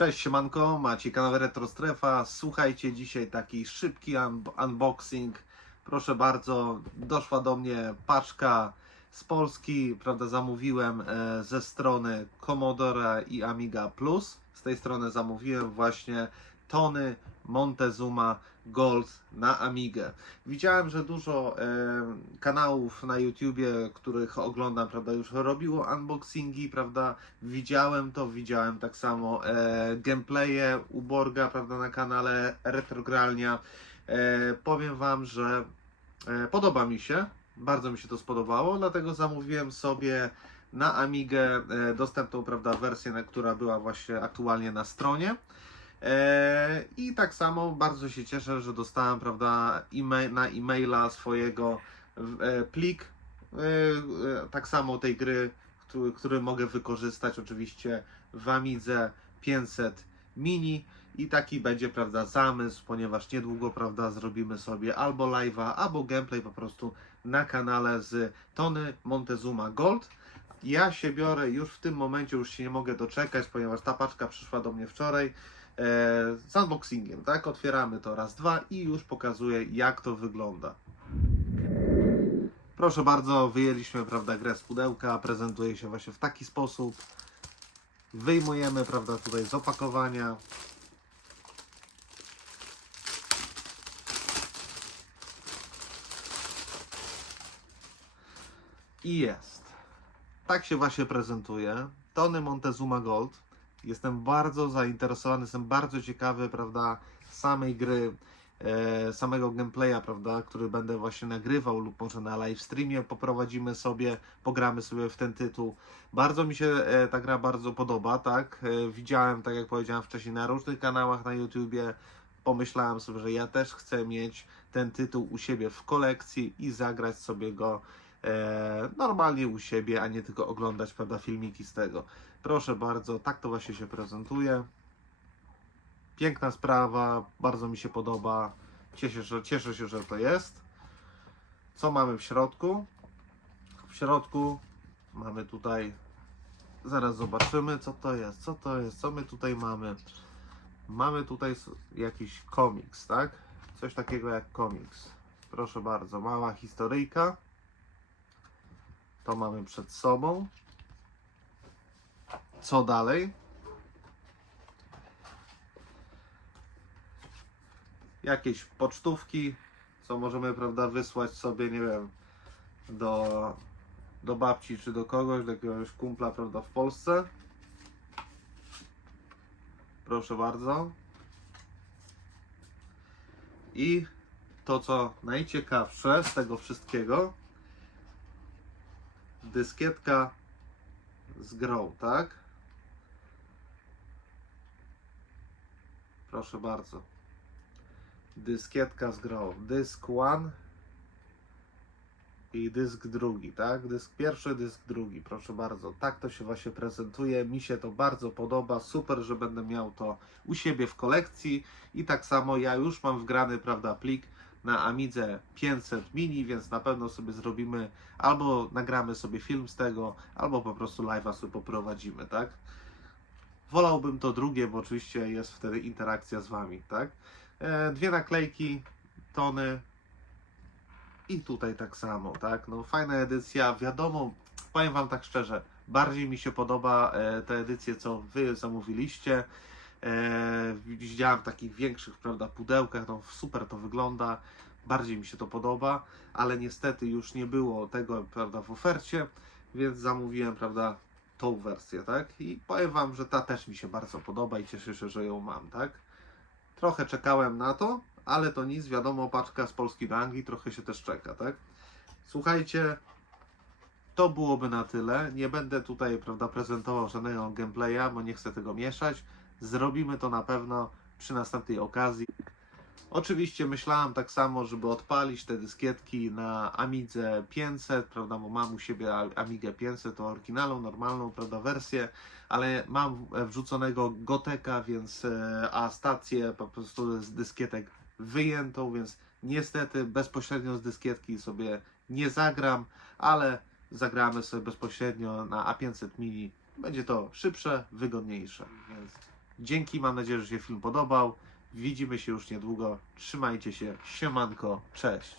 Cześć, siemanko, macie kanał Retro Strefa. Słuchajcie, dzisiaj taki szybki un unboxing. Proszę bardzo, doszła do mnie paczka z Polski, prawda, zamówiłem e, ze strony Commodore i Amiga Plus. Z tej strony zamówiłem właśnie Tony Montezuma Gold na Amigę. Widziałem, że dużo e, kanałów na YouTubie, których oglądam, prawda, już robiło unboxingi, prawda, widziałem to, widziałem tak samo e, gameplaye u Borga, prawda, na kanale Retrogralnia. E, powiem Wam, że e, podoba mi się, bardzo mi się to spodobało, dlatego zamówiłem sobie na Amigę e, dostępną, prawda, wersję, która była właśnie aktualnie na stronie. E, I tak samo bardzo się cieszę, że dostałem, prawda, e-mail, na e-maila swojego e, plik, e, e, tak samo tej gry, który, który mogę wykorzystać oczywiście w Amidze 500 Mini i taki będzie, prawda, zamysł, ponieważ niedługo, prawda, zrobimy sobie albo live'a, albo gameplay po prostu na kanale z Tony Montezuma Gold. Ja się biorę już w tym momencie, już się nie mogę doczekać, ponieważ ta paczka przyszła do mnie wczoraj e, z unboxingiem, tak? Otwieramy to raz, dwa i już pokazuję, jak to wygląda. Proszę bardzo, wyjęliśmy, prawda, grę z pudełka, prezentuje się właśnie w taki sposób. Wyjmujemy, prawda, tutaj z opakowania. I jest. Tak się właśnie prezentuje. Tony Montezuma Gold. Jestem bardzo zainteresowany, jestem bardzo ciekawy, prawda, samej gry, e, samego gameplaya, prawda, który będę właśnie nagrywał lub może na live streamie poprowadzimy sobie, pogramy sobie w ten tytuł. Bardzo mi się e, ta gra bardzo podoba, tak. E, widziałem, tak jak powiedziałem wcześniej, na różnych kanałach na YouTubie. Pomyślałem sobie, że ja też chcę mieć ten tytuł u siebie w kolekcji i zagrać sobie go e, normalnie u siebie, a nie tylko oglądać prawda, filmiki z tego. Proszę bardzo, tak to właśnie się prezentuje. Piękna sprawa, bardzo mi się podoba. Cieszę, że, cieszę się, że to jest. Co mamy w środku? W środku mamy tutaj, zaraz zobaczymy, co to jest, co to jest, co my tutaj mamy. Mamy tutaj jakiś komiks, tak? Coś takiego jak komiks. Proszę bardzo, mała historyjka. To mamy przed sobą. Co dalej? Jakieś pocztówki, co możemy, prawda, wysłać sobie, nie wiem, do, do babci czy do kogoś, do jakiegoś kumpla, prawda, w Polsce. Proszę bardzo. I to, co najciekawsze z tego wszystkiego, dyskietka z grą, tak? Proszę bardzo. Dyskietka z grą. Dysk one i dysk drugi, tak? Dysk pierwszy, dysk drugi, proszę bardzo. Tak to się właśnie prezentuje. Mi się to bardzo podoba. Super, że będę miał to u siebie w kolekcji. I tak samo ja już mam wgrany, prawda, plik na Amidze 500 mini, więc na pewno sobie zrobimy albo nagramy sobie film z tego, albo po prostu live'a sobie poprowadzimy, tak? Wolałbym to drugie, bo oczywiście jest wtedy interakcja z Wami, tak? E, dwie naklejki, tony i tutaj tak samo, tak? No fajna edycja, wiadomo, powiem Wam tak szczerze, bardziej mi się podoba e, te edycje, co Wy zamówiliście. E, widziałem w takich większych, prawda, pudełkach, no super to wygląda, bardziej mi się to podoba, ale niestety już nie było tego, prawda, w ofercie, więc zamówiłem, prawda, tą wersję, tak? I powiem Wam, że ta też mi się bardzo podoba i cieszę się, że ją mam, tak? Trochę czekałem na to, ale to nic, wiadomo, paczka z Polski do Anglii, trochę się też czeka, tak? Słuchajcie, to byłoby na tyle. Nie będę tutaj, prawda, prezentował żadnego gameplaya, bo nie chcę tego mieszać. Zrobimy to na pewno przy następnej okazji. Oczywiście myślałem tak samo, żeby odpalić te dyskietki na Amidze 500, prawda, bo mam u siebie Amigę 500, to oryginalną, normalną, prawda, wersję, ale mam wrzuconego Goteka, więc e, a stację po prostu z dyskietek wyjętą, więc niestety bezpośrednio z dyskietki sobie nie zagram, ale zagramy sobie bezpośrednio na A500 Mini. Będzie to szybsze, wygodniejsze, więc Dzięki, mam nadzieję, że się film podobał. Widzimy się już niedługo. Trzymajcie się. Siemanko. Cześć.